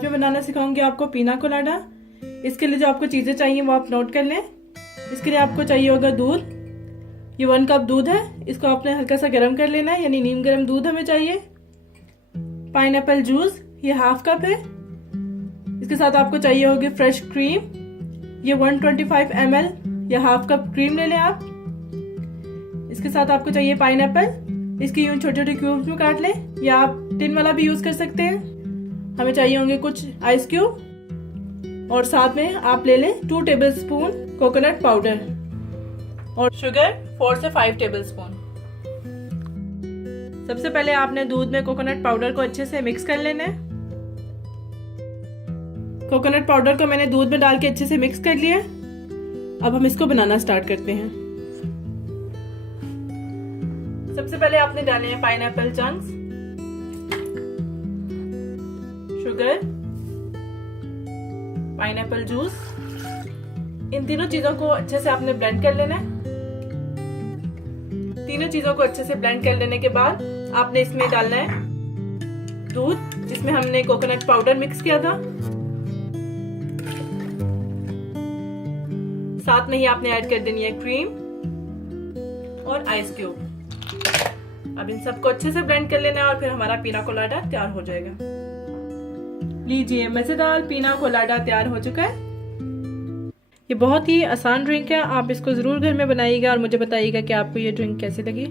आज मैं बनाना सिखाऊंगी आपको पीना कोलाडा। इसके लिए जो आपको चीज़ें चाहिए वो आप नोट कर लें। इसके लिए आपको चाहिए होगा दूध। ये 1 कप दूध है। इसको आपने हल्का सा गर्म कर लेना है, यानी नीम गर्म दूध हमें चाहिए। पाइनएप्पल जूस, ये 1/2 कप है। इसके साथ आपको चाहिए होगी फ्रेश क्रीम, ये 125 ml या 1/2 कप क्रीम ले लें आप। इसके साथ आपको चाहिए पाइनएप्पल, इसकी यूं छोटे छोटे क्यूब्स में काट लें, या आप टिन वाला भी यूज कर सकते हैं। हमें चाहिए होंगे कुछ आइस क्यूब, और साथ में आप ले लें 2 टेबलस्पून कोकोनट पाउडर और शुगर 4 से 5 टेबलस्पून। सबसे पहले आपने दूध में कोकोनट पाउडर को अच्छे से मिक्स कर लेना है। कोकोनट पाउडर को मैंने दूध में डाल के अच्छे से मिक्स कर लिया। अब हम इसको बनाना स्टार्ट करते हैं। सबसे पहले आपने डाले हैं pineapple chunks, sugar, pineapple juice. इन तीनों चीजों को अच्छे से आपने ब्लेंड कर लेना है। तीनों चीजों को अच्छे से ब्लेंड कर लेने के बाद आपने इसमें डालना है दूध, जिसमें हमने कोकोनट पाउडर मिक्स किया था। साथ में ही आपने ऐड कर देनी है क्रीम और आइस क्यूब। अब इन सबको अच्छे से ब्लेंड कर लेना है और फिर हमारा पीना कोलाडा तैयार हो जाएगा। लीजिए, मजेदार पीना कोलाडा तैयार हो चुका है। ये बहुत ही आसान ड्रिंक है, आप इसको जरूर घर में बनाइएगा और मुझे बताइएगा कि आपको ये ड्रिंक कैसी लगी।